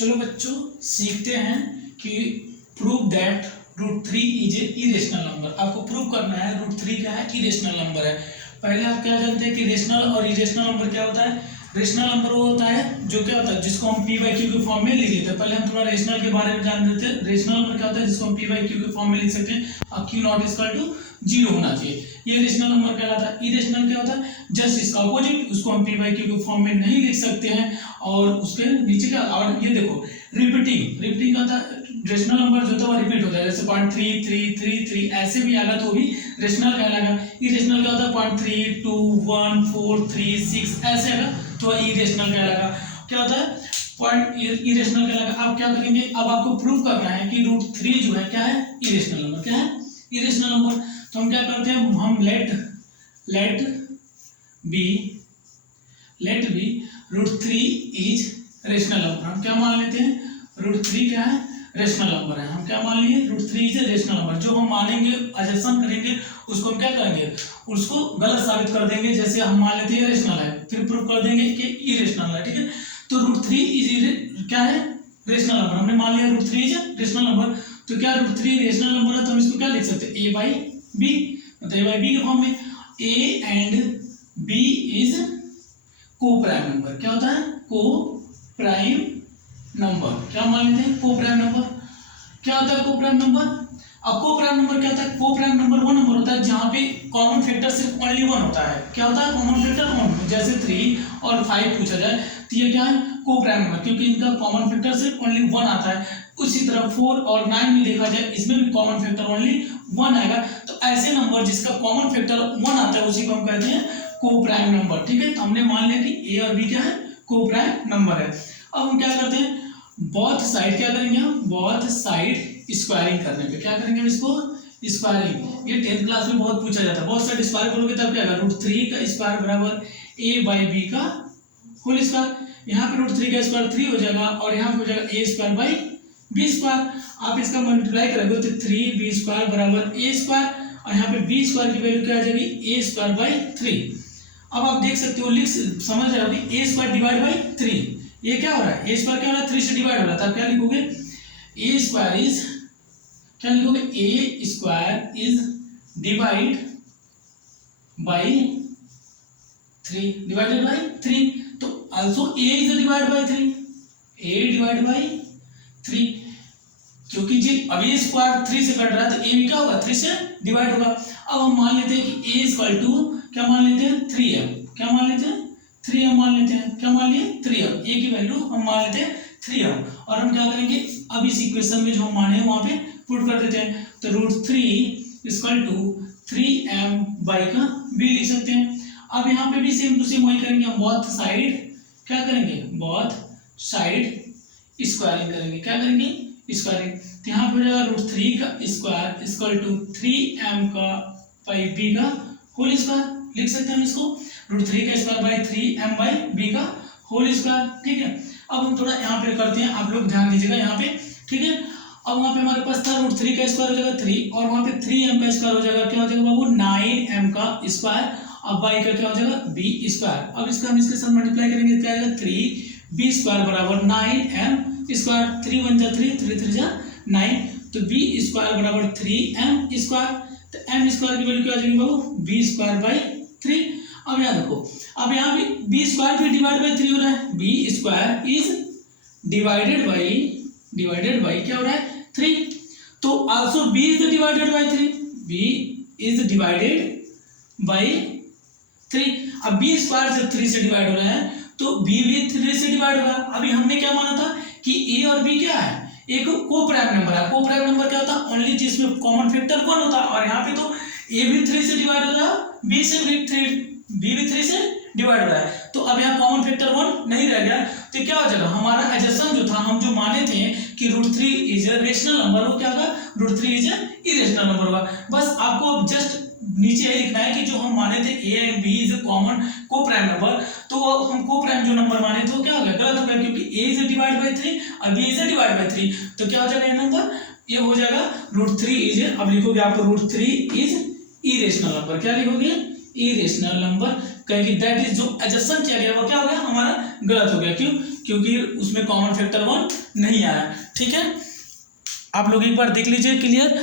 चलो बच्चों सीखते हैं कि prove that √3 is a irrational number. आपको प्रूव करना है √3 क्या है, इरेशनल नंबर है। पहले आप क्या जानते हैं कि रेशनल और इरेशनल नंबर क्या होता है। रेशनल नंबर वो होता है जो क्या होता है जिसको हम p/q के फॉर्म में लिख लेते हैं। पहले हम थोड़ा रेशनल के बारे में जान लेते हैं। रेशनल नंबर क्या होता है जिसको हम p/q के फॉर्म में लिख सकते हैं और q ≠ 0 होना चाहिए, ये रेशनल नंबर कहलाता है। इरेशनल क्या होता है जस्ट इसका अपोजिट, उसको हम p/q के फॉर्म में नहीं लिख सकते हैं और उसके नीचे क्या। और ये देखो रिपीटिंग का था रेशनल नंबर जो होता है रिपीट होता है, जैसे 0.3 3 3 3 ऐसे भी आएगा तो भी रेशनल कहलाएगा। इरेशनल क्या होता है 0.3 2 1 4 3 6 ऐसे आएगा तो इरेशनल कहलाएगा। क्या होता है पॉइंट इरेशनल कहलाएगा। अब क्या करेंगे, अब आपको प्रूव करना है कि √3 जो है क्या है, इरेशनल नंबर। क्या है, इरेशनल नंबर। तो हम क्या करते हैं, हम let b √3 is rational number. हम क्या मान लेते हैं, √3 क्या है, रेशनल नंबर है। हम क्या मान लिए, √3 इज रेशनल नंबर। जो हम मानेंगे अजम्पशन करेंगे उसको हम क्या करेंगे, उसको गलत साबित कर देंगे। जैसे हम मान लेते हैं रेशनल है, फिर प्रूव कर देंगे कि इरेशनल है। ठीक है, तो √3 इज क्या है, रेशनल नंबर। हमने मान लिया √3 इज रेशनल नंबर। तो क्या √3 रेशनल नंबर है तो हम इसको क्या लिख सकते हैं, a/b, मतलब a/b के फॉर्म में। a एंड b इज को प्राइम नंबर। क्या होता है, को प्राइम नंबर। क्या मान लेते हैं, को प्राइम नंबर। क्या होता है को प्राइम नंबर। अब को प्राइम नंबर क्या होता है, को प्राइम नंबर वो नंबर होता है जहां पे कॉमन फैक्टर सिर्फ ओनली 1 होता है। क्या होता है, कॉमन फैक्टर 1। जैसे 3 और 5 पूछा जाए तो ये क्या है, को प्राइम नंबर, क्योंकि इनका कॉमन फैक्टर सिर्फ ओनली 1 आता है। उसी तरह 4 और 9 में देखा जाए, इसमें भी कॉमन फैक्टर ओनली 1 आएगा। तो ऐसे नंबर जिसका कॉमन फैक्टर 1 आता है उसी को हम कहते हैं को प्राइम नंबर। ठीक है, तो हमने मान लिया कि a और b क्या है, को प्राइम नंबर है। अब हम क्या करते हैं, बोथ साइड क्या करेंगे, हम बोथ साइड स्क्वायरिंग करने पे क्या करेंगे, हम इसको स्क्वायरिंग। ये 10th क्लास में बहुत पूछा जाता है। बोथ साइड स्क्वायर करोगे तब क्या होगा, √3 का स्क्वायर बराबर a/b का होल स्क्वायर। यहाँ पे √3 का स्क्वायर 3 हो जाएगा और यहाँ पे हो जाएगा a²/b²। आप इसका मल्टीप्लाई करोगे तो 3b² बराबर a² और यहाँ पे b² की वैल्यू क्या आ जाएगी, a²/3। अब आप देख सकते हो, समझ रहे हो कि a² डिवाइड बाई 3। ये क्या हो रहा है, a² क्या हो रहा है, 3 से डिवाइड हो रहा है। तब क्या लिखोगे, a² इज क्या लिखोगे, a² is divide by 3, divided by 3। तो also a is divide by 3, a divide by 3, क्योंकि जी अब a स्क्वायर 3 से कट रहा है तो a भी क्या होगा, 3 से डिवाइड होगा। अब हम मान लेते हैं कि a इक्वल टू क्या मान लेते हैं, 3m। क्या मान लेते हैं, 3m मान लेते हैं। क्या मान लिए, 3m। a की वैल्यू हम मान लेते हैं 3m और हम क्या करेंगे, अब इस इक्वेशन में जो हम माने वहां पे पुट कर देते हैं। तो √3 इक्वल टू 3m/b लिख सकते हैं। अब यहाँ पे भी सेम टू सेम वही करेंगे, हम बोथ साइड क्या करेंगे, बोथ साइड स्क्वायरिंग करेंगे। क्या करेंगे, स्क्वायरिंग। तो यहाँ पे हो जाएगा √3 का स्क्वायर इक्वल टू 3m/b का होल स्क्वायर लिख सकते हैं हम इसको, √3 का स्क्वायर बाई 3m/b का होल स्क्वायर। ठीक है, अब हम थोड़ा यहाँ पे करते हैं, आप लोग ध्यान दीजिएगा यहाँ पे। ठीक है, अब वहाँ पे हमारे पास था √3 का स्क्वायर हो जाएगा 3 और वहाँ पे 3m का स्क्वायर हो जाएगा। क्या हो जाएगा बाबू, 9m का स्क्वायर। अब बाई का क्या हो जाएगा, b²। अब इसका हम इसके साथ मल्टीप्लाई करेंगे, क्या आएगा, 3b² बराबर 9m²। 3 1 जा 3, 3 3 जा 9, तो b² बराबर 3m²। तो m² की वैल्यू क्या आ जाएगी बाबू, b²/3। अब यहाँ देखो, अब यहाँ भी b² भी डिवाइड बाई 3 हो रहा है, b² इज डिवाइडेड बाई क्या हो रहा है, 3। तो also b is divided by 3, b is divided by 3। अब b² से 3 से डिवाइड हो रहा है तो b भी 3 से डिवाइड होगा। अभी हमने क्या माना था कि a और b क्या है, एक को प्राइम नंबर है। को प्राइम नंबर क्या होता है, ओनली जिसमें कॉमन फैक्टर 1 होता है। और यहाँ पे तो a भी 3 से डिवाइड हो रहा है, b भी 3 से डिवाइड हो रहा है। तो अब यहाँ कॉमन फैक्टर 1 नहीं रह गया, तो क्या हो जाएगा, हमारा एजम्पशन जो था, हम जो माने थे कि √3 इज अ रेशनल नंबर, वो क्या होगा, √3 इज अ इरेशनल नंबर होगा। बस आपको अब जस्ट नीचे यही लिखना है कि जो हम माने थे a and b is a common को प्राइम नंबर, तो हम को प्राइम जो नंबर माने थे वो क्या हो गया, गलत हो गया, क्योंकि a इज डिवाइड बाई 3 और b इज डिवाइड बाई 3। तो क्या हो जाएगा ये नंबर, ये हो जाएगा √3 इज, अब लिखोगे आप √3 इज इरेशनल नंबर। क्या लिखोगे, इरेशनल नंबर, कहेंगे दैट इज जो एजम्पशन किया गया वो क्या हो गया, हमारा गलत हो गया। क्यों, क्योंकि उसमें कॉमन फैक्टर 1 नहीं आया। ठीक है, आप लोग एक बार देख लीजिए क्लियर।